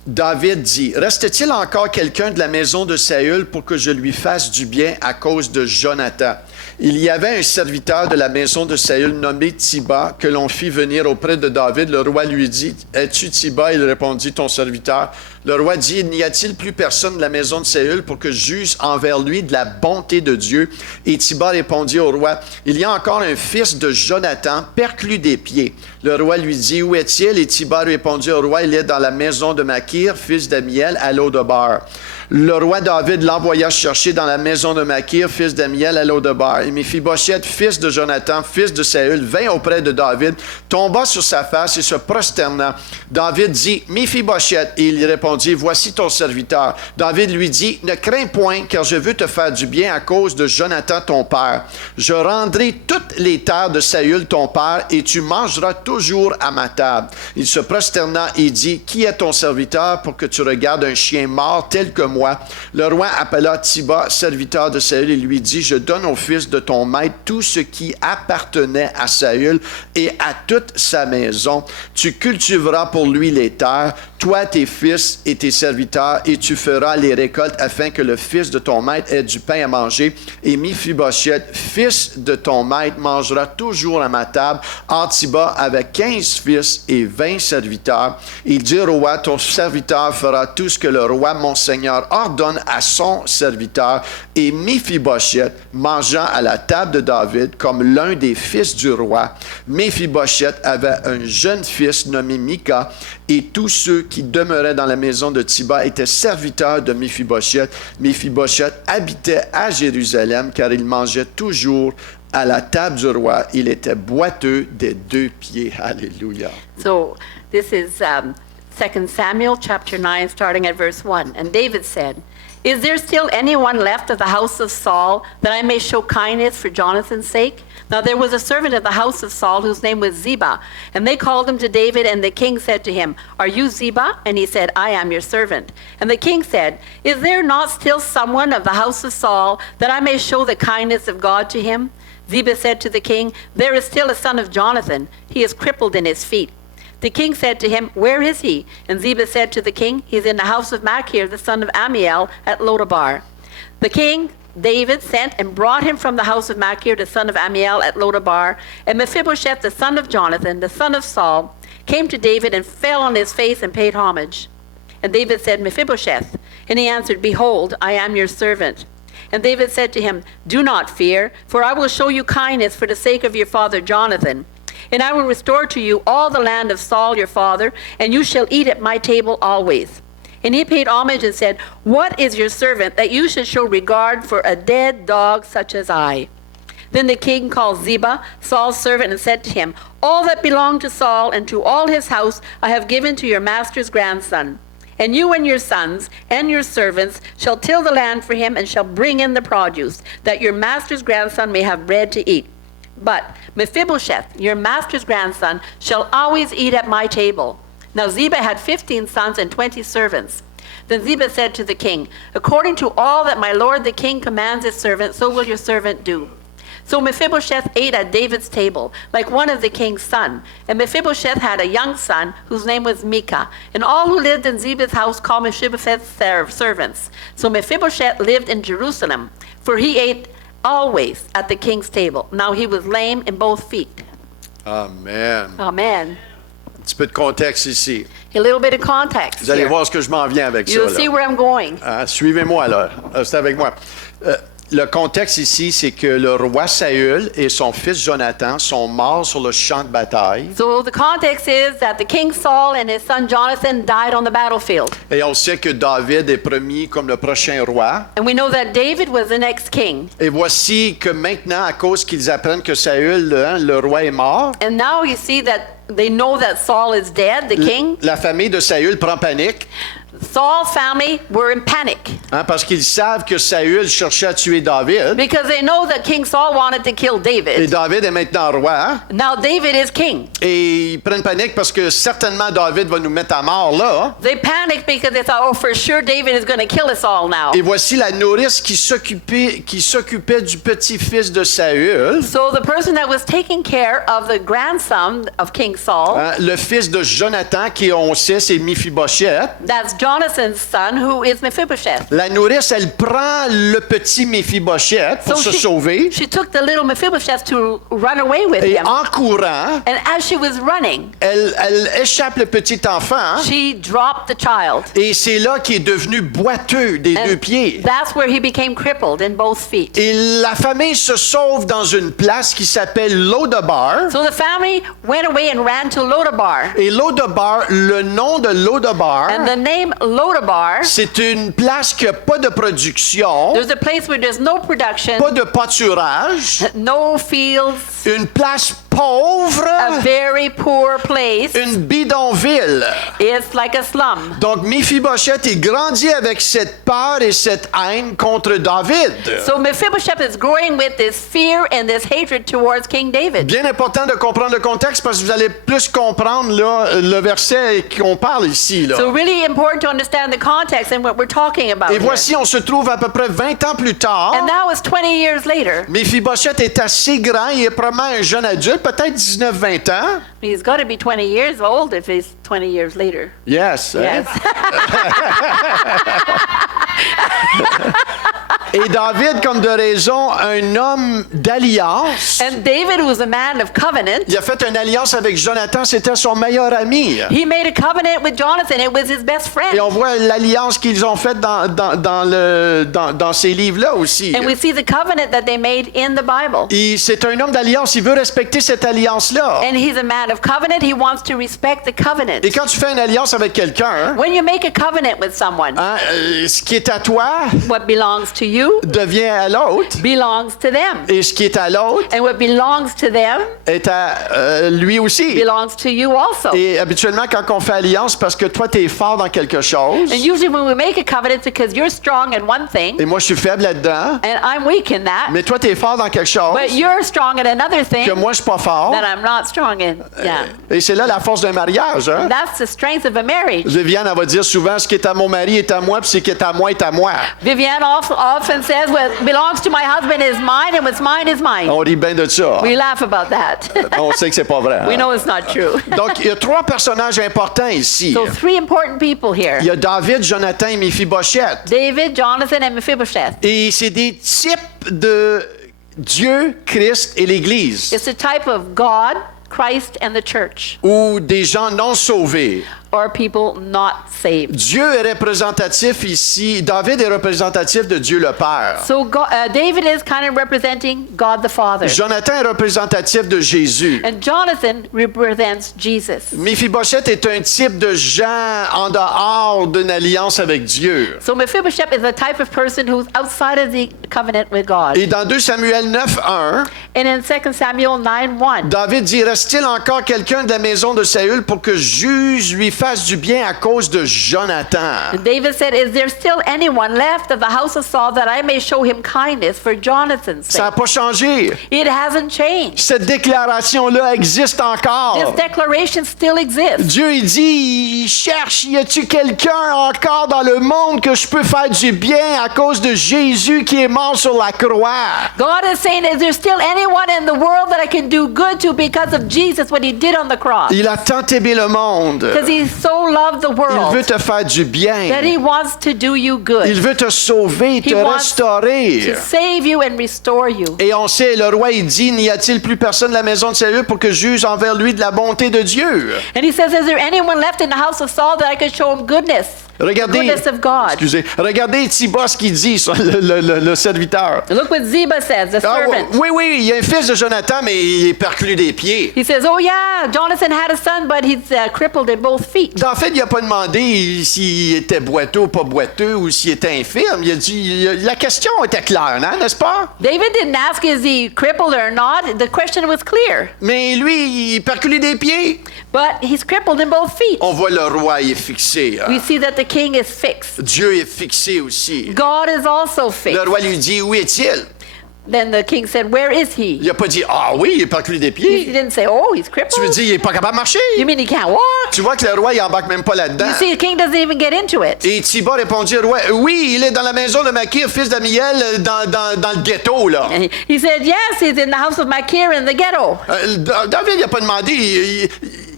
David dit, « Reste-t-il encore quelqu'un de la maison de Saül pour que je lui fasse du bien à cause de Jonathan? » Il y avait un serviteur de la maison de Saül nommé Tiba que l'on fit venir auprès de David. Le roi lui dit, « Es-tu Tiba? » Il répondit, « Ton serviteur. » Le roi dit, « N'y a-t-il plus personne de la maison de Saül pour que je juge envers lui de la bonté de Dieu? » Et Tiba répondit au roi, « Il y a encore un fils de Jonathan, perclus des pieds. » Le roi lui dit, « Où est-il? » Et Tiba répondit au roi, « Il est dans la maison de Makir, fils d'Amiel, à Lo-debar. » Le roi David l'envoya chercher dans la maison de Makir, fils d'Amiel, à Lo-debar. Et Mephibosheth, fils de Jonathan, fils de Saül, vint auprès de David, tomba sur sa face et se prosterna. David dit, « Mephibosheth. » Et il répondit, « Voici ton serviteur. » David lui dit, « Ne crains point, car je veux te faire du bien à cause de Jonathan ton père. Je rendrai toutes les terres de Saül ton père, et tu mangeras toujours à ma table. » Il se prosterna et dit, « Qui est ton serviteur pour que tu regardes un chien mort tel que moi? » Le roi appela Tiba, serviteur de Saül, et lui dit, « Je donne au fils de ton maître tout ce qui appartenait à Saül et à toute sa maison. Tu cultiveras pour lui les terres. toi, tes fils et tes serviteurs, et tu feras les récoltes afin que le fils de ton maître ait du pain à manger. Et Méphibosheth, fils de ton maître, mangera toujours à ma table. Antiba avec 15 fils et 20 serviteurs. Il dit au roi, ton serviteur fera tout ce que le roi, mon seigneur, ordonne à son serviteur. Et Méphibosheth mangea à la table de David comme l'un des fils du roi. Méphibosheth avait un jeune fils nommé Mika, et tous ceux qui demeuraient dans la maison de Tiba étaient serviteurs de Méphibosheth. Méphibosheth habitait à Jérusalem, car il mangeait toujours à la table du roi. Il était boiteux des 2 pieds. Alléluia. So this is 2 Samuel chapter 9, starting at verse 1. And David said, Is there still anyone left of the house of Saul, that I may show kindness for Jonathan's sake? Now there was a servant of the house of Saul whose name was Ziba. And they called him to David, and the king said to him, Are you Ziba? And he said, I am your servant. And the king said, Is there not still someone of the house of Saul, that I may show the kindness of God to him? Ziba said to the king, There is still a son of Jonathan. He is crippled in his feet. The king said to him, Where is he? And Ziba said to the king, He is in the house of Machir, the son of Amiel, at Lodabar. The king David sent and brought him from the house of Machir, the son of Amiel, at Lodabar. And Mephibosheth, the son of Jonathan, the son of Saul, came to David and fell on his face and paid homage. And David said, Mephibosheth. And he answered, Behold, I am your servant. And David said to him, Do not fear, for I will show you kindness for the sake of your father Jonathan. And I will restore to you all the land of Saul your father, and you shall eat at my table always. And he paid homage and said, What is your servant, that you should show regard for a dead dog such as I? Then the king called Ziba, Saul's servant, and said to him, All that belonged to Saul and to all his house I have given to your master's grandson. And you and your sons and your servants shall till the land for him, and shall bring in the produce, that your master's grandson may have bread to eat. But Mephibosheth, your master's grandson, shall always eat at my table. Now Ziba had 15 sons and 20 servants. Then Ziba said to the king, According to all that my lord the king commands his servant, so will your servant do. So Mephibosheth ate at David's table, like one of the king's sons. And Mephibosheth had a young son, whose name was Micah. And all who lived in Ziba's house called Mephibosheth's servants. So Mephibosheth lived in Jerusalem, for he ate always at the king's table. Now he was lame in both feet. Amen. Amen. Un petit peu de contexte ici. A little bit of context Vous allez here. voir ce que je m'en viens avec ça. You'll là. see where I'm going. Suivez-moi, là. Restez avec moi. Le contexte ici, c'est que le roi Saül et son fils Jonathan sont morts sur le champ de bataille. So the context is that the king Saul and his son Jonathan died on the battlefield. Et on sait que David est promis comme le prochain roi. And we know that David was the next king. Et voici que maintenant, à cause qu'ils apprennent que Saül, le roi, est mort, And now you see that they know that Saul is dead, the king. la famille de Saül prend panique. Saul's family were in panic Parce qu'ils savent que Saül cherchait à tuer David. because they know that King Saul wanted to kill Et David. David est maintenant roi. Now David is king. Et ils prennent panique parce que certainement David va nous mettre à mort là. They panicked because they thought, oh, for sure David is going to kill us all now. Et voici la nourrice qui s'occupait du petit-fils de Saül, So the person that was taking care of the grandson of King Saul, le fils de Jonathan, qui on sait c'est Méphibosheth. that's Jonathan's son, who is Mephibosheth. La nourrice, elle prend le petit Méphibosheth pour se sauver. she took the little Mephibosheth to run away with Et him. en courant, And as she was running, elle échappe le petit enfant. she dropped the child. Et c'est là qu'il est devenu boiteux des 2 pieds. That's where he became crippled in both feet. Et la famille se sauve dans une place qui s'appelle Lodabar. So the family went away and ran to Lodabar. Et Lodabar, le nom de Lodabar, And the name Lodabar, c'est une place qui n'a pas de production, there's a place where there's no production, pas de pâturage, no fields, une place pauvre, a very poor place. une bidonville. It's like a slum. Donc Méphibosheth est grandi avec cette peur et cette haine contre David. So Mephibosheth is growing with this fear and this hatred towards King David. Bien important de comprendre le contexte parce que vous allez plus comprendre là, le verset qu'on parle ici. Là. So really important to understand the context and what we're talking about Et here. voici, on se trouve à peu près 20 ans plus tard. And now it's 20 years later. Méphibosheth est assez grand, il est probablement un jeune adulte, peut-être 19-20 ans. He's got to be 20 years old if he's 20 years later. Yes. Yes. Et David, comme de raison, un homme d'alliance. And David was a man of covenant. Il a fait une alliance avec Jonathan, c'était son meilleur ami. He made a covenant with Jonathan. It was his best friend. Et on voit l'alliance qu'ils ont faite dans ces livres-là aussi. And we see the covenant that they made in the Bible. C'est un homme d'alliance, il veut respecter cette alliance-là. And he's a man of covenant. He wants to respect the covenant. Et quand tu fais une alliance avec quelqu'un, When you make a covenant with someone, ce qui est à toi what belongs to you devient à l'autre. belongs to them. Et ce qui est à l'autre And what belongs to them est à lui aussi. belongs to you also. Et habituellement, quand on fait alliance, parce que toi, tu es fort dans quelque chose, And usually when we make a covenant, it's because you're strong in one thing, et moi, je suis faible là-dedans, and I'm weak in that, mais toi, tu es fort dans quelque chose but you're strong in another thing que moi, je suis pas fort. that I'm not strong in. Yeah. Et c'est là la force d'un mariage. Hein? That's the strength of a marriage. Viviane, elle va dire souvent, ce qui est à mon mari est à moi, puis ce qui est à moi est à moi. Viviane often says, what belongs to my husband is mine, and what's mine is mine. On rit bien de ça. We laugh about that. On sait que c'est pas vrai. We Hein? know it's not true. Donc, il y a trois personnages importants ici. So three important people here. Il y a David, Jonathan et Méphibosheth. David, Jonathan, and Mephibosheth. Et c'est des types de Dieu, Christ et l'Église, It's a type of God, Christ, and the church, ou des gens non sauvés. or people not saved. Dieu est représentatif ici. David est représentatif de Dieu le Père. So David is kind of representing God the Father. Jonathan est représentatif de Jésus. And Jonathan represents Jesus. Méphibosheth est un type de gens en dehors d'une alliance avec Dieu. So Mephibosheth is a type of person who's outside of the covenant with God. Et dans 2 Samuel 9:1, And in 2 Samuel 9:1, David dit, reste-t-il encore quelqu'un de la maison de Saül pour que juge lui fasse du bien à cause de Jonathan? David said, is there still anyone left of the house of Saul that I may show him kindness for Jonathan's Ça n'a sake? pas changé. It hasn't changed. Cette déclaration-là existe This encore. declaration still exists. Dieu, il dit, il cherche, y a-tu quelqu'un encore dans le monde que je peux faire du bien à cause de Jésus qui est mort sur la croix? God is saying, is there still anyone in the world that I can do good to because of Jesus, what he did on the cross? Il a tant aimé le monde. Because he so loved the Il veut world te faire du that bien. he wants to do you Il good, veut te sauver, te He wants restaurer. to save you and restore you. Et on sait, le roi, il dit, n'y a-t-il plus personne de la maison de Saül pour que je juge envers lui de la bonté de Dieu? And he says, is there anyone left in the house of Saul that I could show him goodness? The Regardez, goodness of God. excusez, regardez Thiba ce qu'il dit, le serviteur. Look what Ziba says, the Ah, servant. oui, oui, il y a un fils de Jonathan, mais il est perclus des pieds. He says, oh yeah, Jonathan had a son, but he's crippled in both feet. En fait, il n'a pas demandé s'il était boiteux ou pas boiteux ou s'il était infirme. Il a dit, la question était claire, hein, n'est-ce pas? David didn't ask, is he crippled or not? The question was clear. Mais lui, il est perculé des pieds. But he's crippled in both feet. On voit le roi, il est fixé. Hein. We see that the king is fixed. Dieu est fixé aussi. God is also Le fixed. roi lui dit, où est-il? Then the king said, where is he? Il n'a pas dit, ah oui, il est perculé des He pieds. didn't say, oh, he's Tu crippled. veux dire, il n'est pas capable de marcher. You mean he can't walk? Tu vois que le roi, il embarque même pas là-dedans. You see, the king doesn't even get into it. Et Thiba répondit au roi, oui, il est dans la maison de Makir, fils d'Amiel, dans le ghetto, là. And he said, yes, he's in the house of Machir in the ghetto. David, il n'a pas demandé,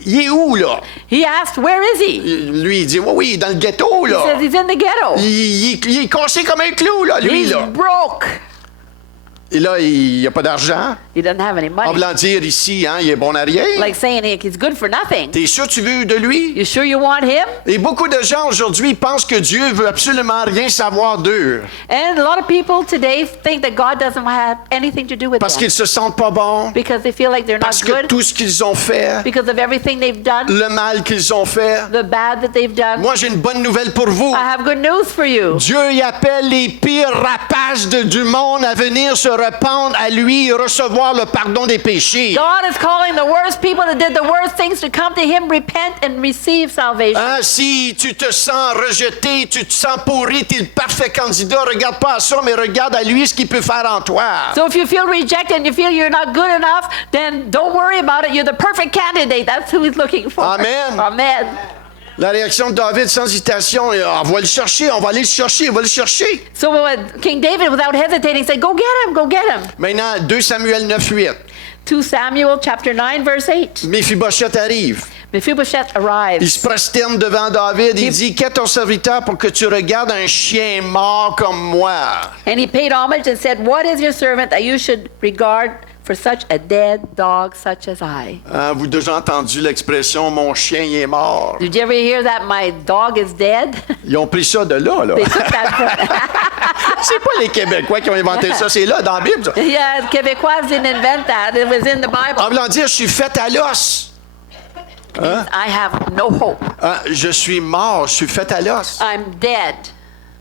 il est où, là? He asked, where is he? Lui, il dit, oui, oui, dans le ghetto, He là. says he's in the ghetto. Il est cassé comme un clou, là, lui, He's là. broke. Et là, il n'y a pas d'argent. He doesn't have any En money. voulant dire ici, hein, il est bon à rien. Like saying he's good for nothing. T'es sûr que tu veux de lui? You sure you want him? Et beaucoup de gens aujourd'hui pensent que Dieu veut absolument rien savoir d'eux. And a lot of people today think that God doesn't have anything to do with Parce them qu'ils se sentent pas bons. because they feel like they're not Parce que good tout ce qu'ils ont fait, because of everything they've done, le mal qu'ils ont fait. the bad that they've done. Moi, j'ai une bonne nouvelle pour vous. I have good news for you. Dieu y appelle les pires rapaces du monde à venir se répandre à lui et recevoir le pardon des péchés. God is calling the worst people that did the worst things to come to him, repent, and receive salvation. Hein, si tu te sens rejeté, tu te sens pourri, tu es le parfait candidat, regarde pas à ça, mais regarde à lui ce qu'il peut faire en toi. So if you feel rejected and you feel you're not good enough, then don't worry about it. You're the perfect candidate. That's who he's looking for. Amen. Amen. La réaction de David sans hésitation, on va le chercher, on va aller le chercher, on va le chercher. So King David, without hesitating, said, go get him, go get him. Maintenant, 2 Samuel 9:8. 2 Samuel chapter 9, verse 8. Méphibosheth arrive. Mephibosheth Il arrives. se prosterne devant David. Il dit, qu'est ton serviteur pour que tu regardes un chien mort comme moi? And he paid homage and said, what is your servant that you should regard for such a dead dog such as I? Hein, vous avez déjà entendu l'expression, mon chien il est mort. Did you ever hear that my dog is dead? Ils ont pris ça de là, là. They took that from... C'est pas les Québécois qui ont inventé ça, c'est là, dans la Bible. Ça. Yeah, Québécois didn't invent that. It was in the En Bible. voulant dire, je suis fait à l'os. I have no hope. Hein, je suis mort, je suis fait à l'os. I'm dead.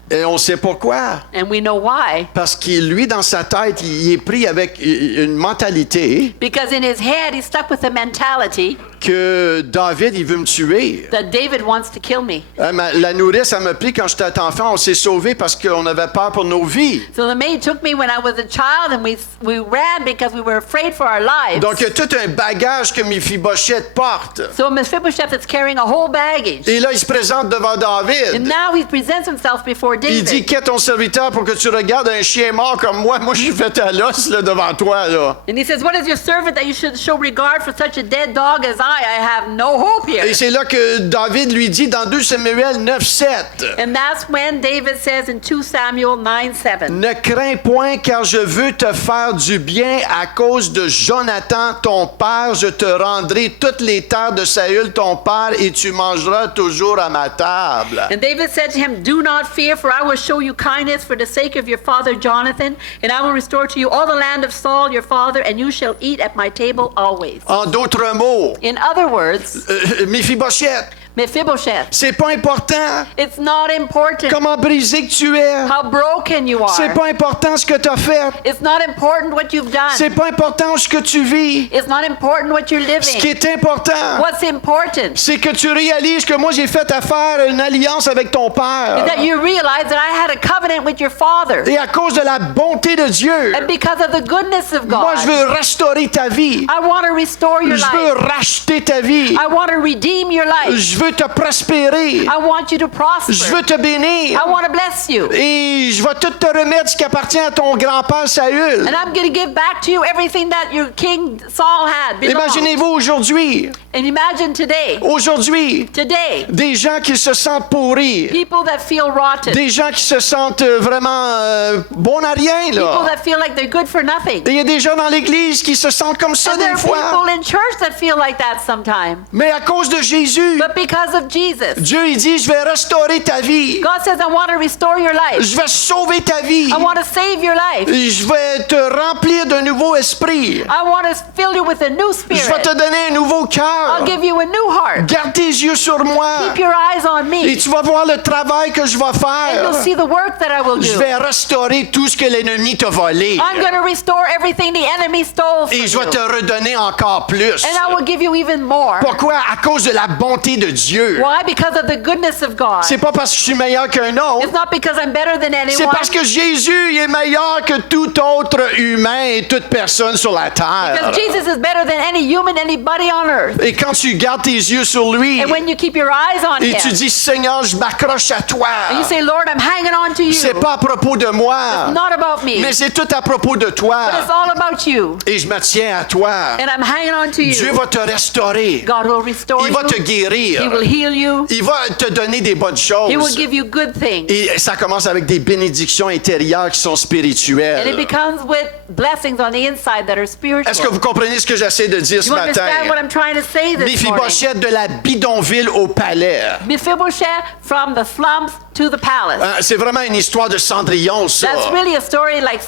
Et on sait pourquoi. And we know why. Parce qu'il, lui, dans sa tête, il est pris avec une mentalité Because in his head, he's stuck with the mentality que David, il veut me tuer. that David wants to kill me. Hein, la nourrice, elle m'a pris quand j'étais enfant. On s'est sauvés parce qu'on avait peur pour nos vies. So the maid took me when I was a child, and we ran because we were afraid for our lives. Donc, il y a tout un bagage que Méphibosheth porte. So Mephibosheth is carrying a whole baggage. Et là, il se présente devant And David. now he presents himself before Il dit, David. qu'est ton serviteur pour que tu regardes un chien mort comme moi? Moi, je suis fait à l'os là, devant toi. Là. And he says, what is your servant that you should show regard for such a dead dog as I? I have no hope here. Et c'est là que David lui dit dans 2 Samuel 9:7. And that's when David says in 2 Samuel 9:7. Ne crains point, car je veux te faire du bien à cause de Jonathan, ton père. Je te rendrai toutes les terres de Saül, ton père, et tu mangeras toujours à ma table. And David said to him, do not fear, for I will show you kindness for the sake of your father Jonathan, and I will restore to you all the land of Saul your father, and you shall eat at my table always. En d'autres mots, In other words, Méphibosheth, Mephibosheth, c'est pas important it's not important comment brisé que tu es. how broken you C'est are. pas important ce que tu as fait. It's not important what you've done. C'est pas important ce que tu vis. It's not important what you're Ce qui living. est important, What's important c'est que tu réalises que moi j'ai fait affaire une alliance avec ton is père. that you realize that I had a covenant with your father. Et à cause de la bonté de Dieu, And because of the goodness of moi je God, veux restaurer ta vie. I want to restore your Je veux life. racheter ta vie. I want to redeem your life. Je veux te prospérer. I want you to prosper. Je veux te bénir. I want to bless you. Et je vais tout te remettre ce qui appartient à ton grand-père Saül. And I'm going to give back to you everything that your king Saul had belonged. Imaginez-vous aujourd'hui, And imagine aujourd'hui, today, des gens qui se sentent pourris. people that feel rotten, Des gens qui se sentent vraiment bons à rien, people là. that feel like they're good for nothing. Et il y a des gens dans l'Église qui se sentent comme ça And there des are fois. people in church that feel like that sometimes. Mais à cause de Jésus, But because of Jesus, Dieu il dit, je vais restaurer ta vie. God says, I want to restore your life. Je vais sauver ta vie. I want to save your life. Je vais te remplir d'un nouveau esprit. I want to fill you with a new Je vais spirit. te donner un nouveau cœur. I'll give you a new heart. Garde tes yeux sur moi. Keep your eyes on Et me. tu vas voir le travail que je vais And you'll faire. see the work that I will Je do. vais restaurer tout ce que l'ennemi t'a volé. I'm going to restore everything the enemy stole from Et je vais te you. redonner encore plus. And I will give you even more. Pourquoi? À cause de la bonté de Dieu. Why? Because of the goodness of God. C'est pas parce que je suis meilleur qu'un autre. It's not because I'm better than C'est anyone. parce que Jésus il est meilleur que tout autre humain et toute personne sur la terre. Because Jesus is better than any human, anybody on earth. Et quand tu gardes tes yeux sur lui And when you keep your eyes on et tu him, dis Seigneur, je m'accroche à toi. and you say, Lord, I'm hanging on to you. C'est pas à propos de moi, Not about me, mais c'est tout à propos de toi. but it's all about you. Et je me tiens à toi. And I'm hanging on to Dieu you. va te restaurer. God will restore Il va te you. guérir. He will heal you. Il va te donner des bonnes He will choses. give you good things. Et ça commence avec des bénédictions intérieures qui sont And it spirituelles. becomes with blessings on the inside that are spiritual. Est-ce que vous comprenez ce que j'essaie de dire ce You matin? understand what I'm trying to say this morning? Méphibosheth de la bidonville au palais. Mephibosheth from the slums to the palace. Hein, c'est vraiment une histoire de Cendrillon, ça. That's really a story like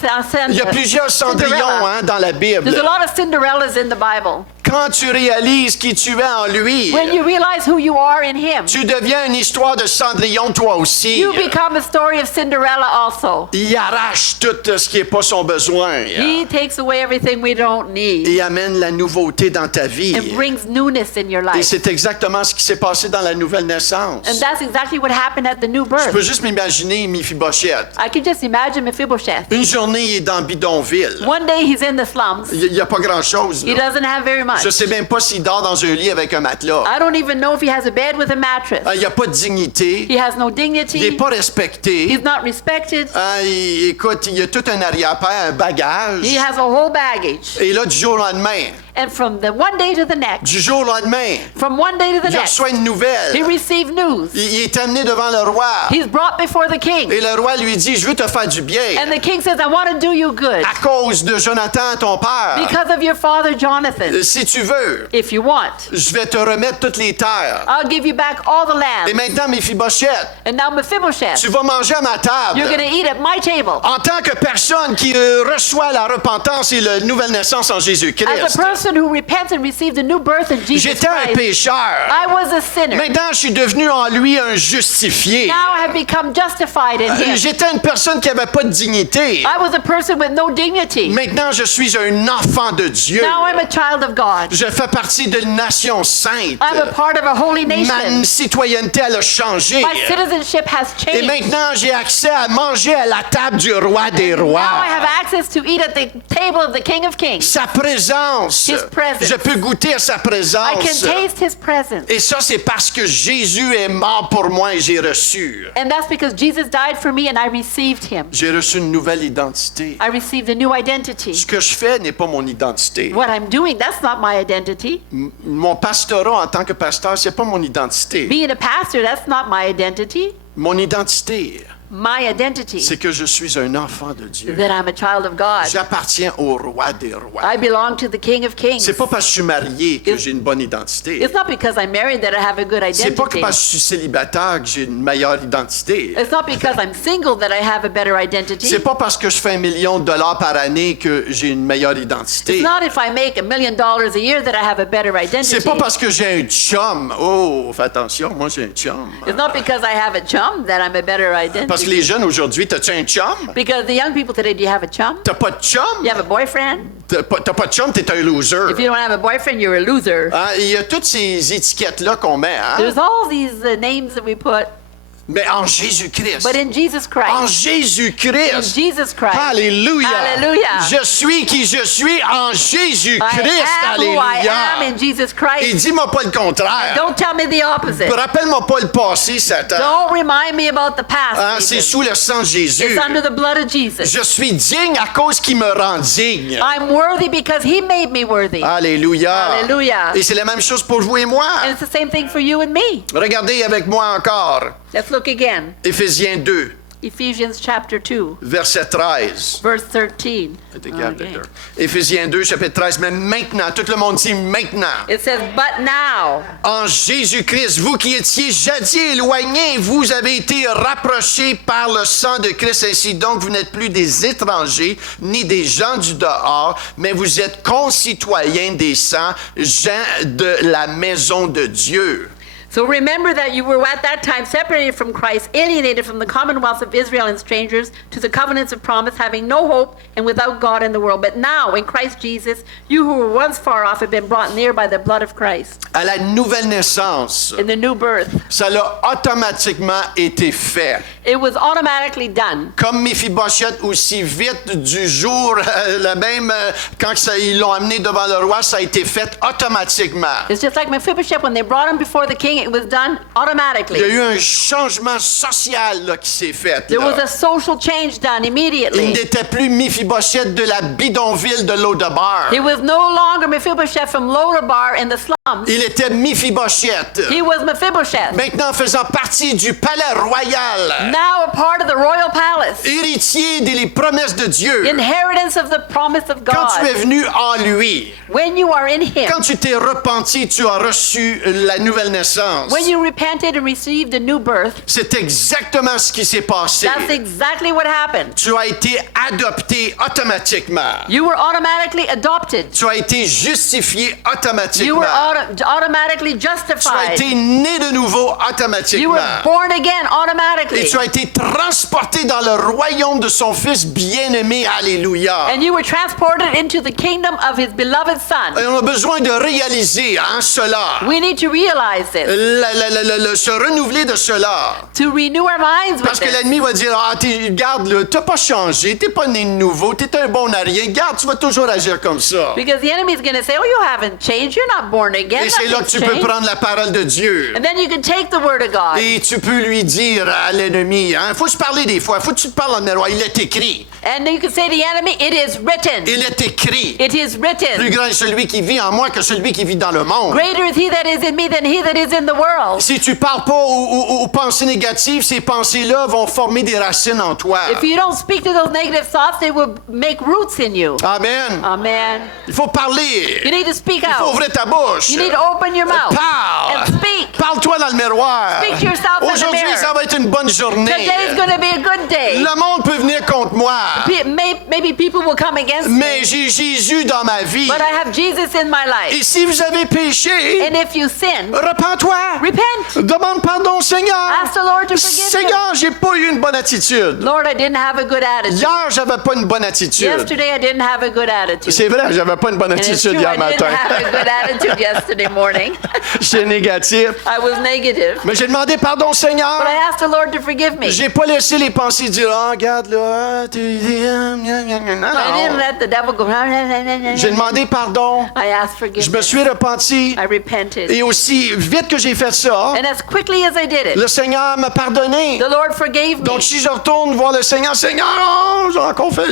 Il y a plusieurs Cendrillons Cinderella. hein, dans la Bible. There's a lot of Cinderellas in the Bible. Quand tu réalises qui tu es en lui, When you realize who you are in Him, tu deviens une histoire de Cendrillon toi aussi. you become a story of Cinderella also. Il arrache tout ce qui n'est pas son besoin. He takes away everything we don't need Et amène la nouveauté dans ta vie. and brings newness in your Et life. c'est exactement ce qui s'est passé dans la nouvelle naissance. And that's exactly what happened at the new birth. Je peux birth. juste m'imaginer Mephibosheth. I can just imagine Mephibosheth. Une journée, il est dans bidonville. One day he's in the slums. Il n'y a pas grand-chose. He là. doesn't have very much. Je sais même pas s'il dort dans un lit avec un matelas. I don't even know if he has a bed with a mattress. Il n'y a pas de dignité. He has no Il n'est dignity. pas respecté. He's not respected. Écoute, il y a tout un arrière-père, un bagage. He has a whole baggage. Et là, du jour au lendemain, And from the one day to the next, du jour au lendemain, from one day to the il next, reçoit une nouvelle. he received news. Il est amené devant le roi. He's brought before the king. Et le roi lui dit, je veux te faire du bien. And the king says, I want to do you good À cause de Jonathan, ton père. because of your father Jonathan. Si tu veux, If you want, je vais te remettre toutes les terres. I'll give you back all the Et land. maintenant, Mephibosheth, And now Mephibosheth, tu vas manger à ma table. you're going to eat at my table. En tant que personne qui reçoit la repentance et la nouvelle naissance en As Jésus-Christ. a person who repents and receives a new birth in Jesus J'étais un Christ, pécheur. I was a sinner. Maintenant, je suis devenu en lui un justifié. Now I have become justified in him. J'étais une personne qui n'avait pas de dignité. I was a person with no dignity. Maintenant, je suis un enfant de Dieu. Now I'm a child of God. Je fais partie d'une nation sainte. I'm a part of a holy Ma nation. citoyenneté, elle a changé. My citizenship has Et changed. maintenant, j'ai accès à manger à la table du roi des Now I rois. have access to eat at the table of the King of Kings. Sa présence. His presence. Je peux goûter à sa I can présence. taste his presence. Et ça, c'est parce que Jésus est mort pour moi et j'ai reçu. And that's because Jesus died for me and I received him. J'ai reçu une nouvelle identité. I received a new identity. Ce que je fais n'est pas mon identité. What I'm doing, that's not my identity. Mon pastorat en tant que pasteur, c'est pas mon identité. Being a pastor, that's not my identity. Mon identité, My identity c'est que je suis un enfant de Dieu. that I'm a child of God. J'appartiens au roi des rois. I belong to the King of Kings. C'est pas parce que je suis marié que j'ai une bonne identité. It's not because I'm married that I have a good C'est pas que identity. parce que je suis célibataire que j'ai une meilleure identité. It's not because I'm single that I have a better identity. C'est pas parce que je fais $1 million par année que j'ai une meilleure identité. It's not if I make $1 million a year that I have a better identity. C'est pas parce que j'ai un chum. Oh, fais attention, moi j'ai un chum. It's not because I have a chum that I'm a better identity. Parce que les jeunes aujourd'hui, t'as-tu un chum? Because the young people today, do you have a chum? T'as pas de chum? You have a boyfriend? T'as pas de chum, t'es un loser. If you don't have a boyfriend, you're a loser. Hein, il y a toutes ces étiquettes-là qu'on met, hein? There's all these names that we put, Mais en Jésus-Christ. but in Jesus En Christ, in Jésus-Christ. Jesus Christ, Alléluia. Hallelujah. Je suis qui je suis en I Jésus-Christ. am who I am Alléluia. in Jesus Et Christ. dis-moi pas le contraire. Don't tell me the opposite. Rappelle-moi pas le passé, Satan. Don't remind me about the past. Hein, c'est Satan. sous le sang de Jésus. It's under the blood of Jesus. Je suis digne à cause qu'il me rend digne. I'm worthy because he made me worthy. Alléluia. Alléluia. Et c'est la même chose pour vous et moi. And it's the same thing for you and me. Regardez avec moi encore. Let's look again. Éphésiens 2, Ephesians chapter 2, verset 13. verse 13. Okay. Éphésiens 2, chapitre 13. Mais maintenant, tout le monde dit maintenant. It says, but now, En Jésus-Christ, vous qui étiez jadis éloignés, vous avez été rapprochés par le sang de Christ. Ainsi donc, vous n'êtes plus des étrangers, ni des gens du dehors, mais vous êtes concitoyens des saints, gens de la maison de Dieu. so remember that you were at that time separated from Christ, alienated from the commonwealth of Israel and strangers to the covenants of promise, having no hope and without God in the world. But now, in Christ Jesus, you who were once far off have been brought near by the blood of Christ. À la nouvelle naissance, In the new birth, ça a automatiquement été fait. it was automatically done. Comme Mephibosheth, aussi vite du jour, le même, quand ils l'ont amené devant le roi, ça a été fait automatiquement. It's just like Mephibosheth, when they brought him before the king, it was done Il y a automatically. eu un changement social là, qui s'est fait. There was Là. a social change done Il immediately. n'était plus Mephibosheth de la bidonville de Lodabar. He was no longer Mephibosheth from Lodabar in the slums. Il était Mephibosheth. He was Mephibosheth, Maintenant faisant partie du palais royal. now a part of the royal palace, Héritier des promesses de Dieu. inheritance of the promise of Quand tu es God. venu en lui, When you are in Him, quand tu t'es repenti, tu as reçu la nouvelle naissance. when you repented and received a new birth, C'est exactement ce qui s'est passé. that's exactly what happened. Tu as été adopté automatiquement. You were automatically adopted. Tu as été justifié You were automatiquement. automatically Tu as justified. été né de nouveau You automatiquement. were born again Et automatically. tu as été transporté dans le royaume de son Fils bien-aimé. Alléluia. And you were transported into the kingdom of His beloved Son. Et on a besoin de réaliser cela. We need to realize this. se renouveler de cela. to renew our minds with Parce que this. l'ennemi va dire, regarde, là, t'as pas changé, t'es pas né de nouveau, t'es un bon à rien, garde, tu vas toujours agir comme ça. Because the enemy is going to say, oh, you haven't changed. You're not born again. Et c'est là que Nothing's tu peux changed. prendre la parole de Dieu. And then you can take the word of God. Et tu peux lui dire à l'ennemi, faut se parler des fois, faut que tu te parles en miroir, il est écrit. And then you can say to the enemy, it is written. Il est écrit. It is Plus written. grand est celui qui vit en moi que celui qui vit dans le monde. Greater is he that is in me than he that is in the world. Si tu parles pas aux pensées négatives, ces pensées-là vont former des racines en toi. If you don't speak to those negative thoughts, they will make roots in you. Amen. Amen. Il faut parler. You need to speak Il faut out. ouvrir ta bouche. You need to open your mouth Parle. and speak. Parle-toi dans le miroir. Speak to yourself in the Aujourd'hui, mirror. ça va être une bonne journée. Today is going to be a good day. Le monde peut venir contre moi, Maybe people will come against mais me, j'ai Jésus dans ma vie. but I have Jesus in my life. Et si vous avez péché, And if you sin, repens-toi. repent. Demande pardon au Seigneur. Ask the Lord to forgive you. Seigneur, j'ai pas eu une bonne attitude. Lord, I didn't have a good attitude. Hier, j'avais pas une bonne attitude. Yesterday, I didn't have a good attitude. C'est vrai, j'avais pas une bonne And it's attitude true, hier I matin. didn't have a good attitude yesterday morning. J'étais négatif. I was negative. Mais j'ai demandé pardon au But Seigneur. I asked the Lord to forgive me. J'ai pas laissé les pensées dire, regarde là, I non. didn't let the devil go. J'ai demandé pardon. I asked Je me forgiveness. suis repenti. I repented. Et aussi, vite que j'ai fait ça, And as quickly as I did it, le Seigneur m'a pardonné. the Lord forgave me. Donc, si je retourne voir le Seigneur, Seigneur, oh,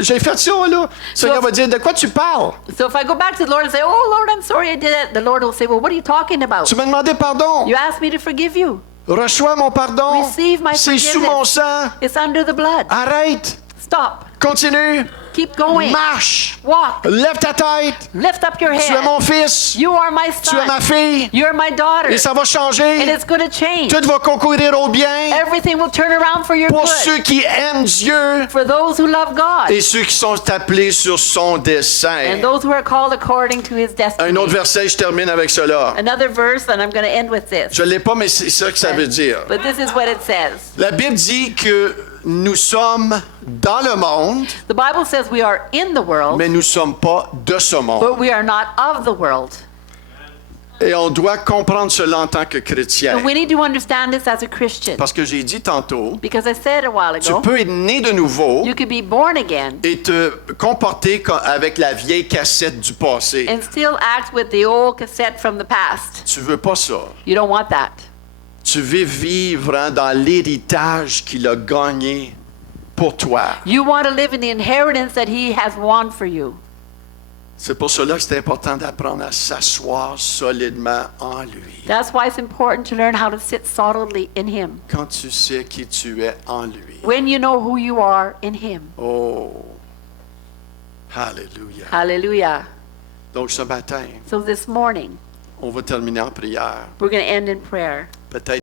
j'ai fait ça, là. Le Seigneur va dire, de quoi tu parles? So if I go back to the Lord and say, oh, Lord, I'm sorry I did that, the Lord will say, well, what are you talking about? Tu m'as demandé pardon. You asked me to forgive you. Reçois mon pardon. Receive my C'est sous mon forgiveness. sang. It's under the blood. Arrête. Stop. Continue. Keep going. Marche. Walk. Lève ta tête. Lift up your Tu es head. mon fils. You are my Tu es ma son. fille. You're my daughter. Et ça va And changer. it's going to change. Tout va concourir au bien Everything will turn around for your pour good. ceux qui aiment Dieu For those who love God. et ceux qui sont appelés sur son dessein. And those who are called according to his destiny. Un autre verset, je termine avec cela. Another verse, and I'm going to end with this. Je ne l'ai pas, mais c'est ça que ça veut dire. But this is what it says. La Bible dit que nous sommes dans le monde, The Bible says we are in the world, mais nous ne sommes pas de ce monde. but we are not of the world. Et on doit comprendre cela en tant que chrétien. And we need to understand this as a Christian. Parce que j'ai dit tantôt, Because I said a while tu ago, peux être né de nouveau you could be born again et te comporter avec la vieille cassette du passé. and still act with the old cassette from the past. Tu veux pas ça. You don't want that. Tu veux vivre dans l'héritage qu'il a gagné pour toi. You want to live in the inheritance that he has won for you. C'est pour cela que c'est important d'apprendre à s'asseoir solidement en lui. That's why it's important to learn how to sit solidly in him. Quand tu sais qui tu es en lui. When you know who you are in him. Oh, Alléluia. Hallelujah. Donc ce matin, So this morning, on va terminer en prière. we're going to end in prayer. Peut-être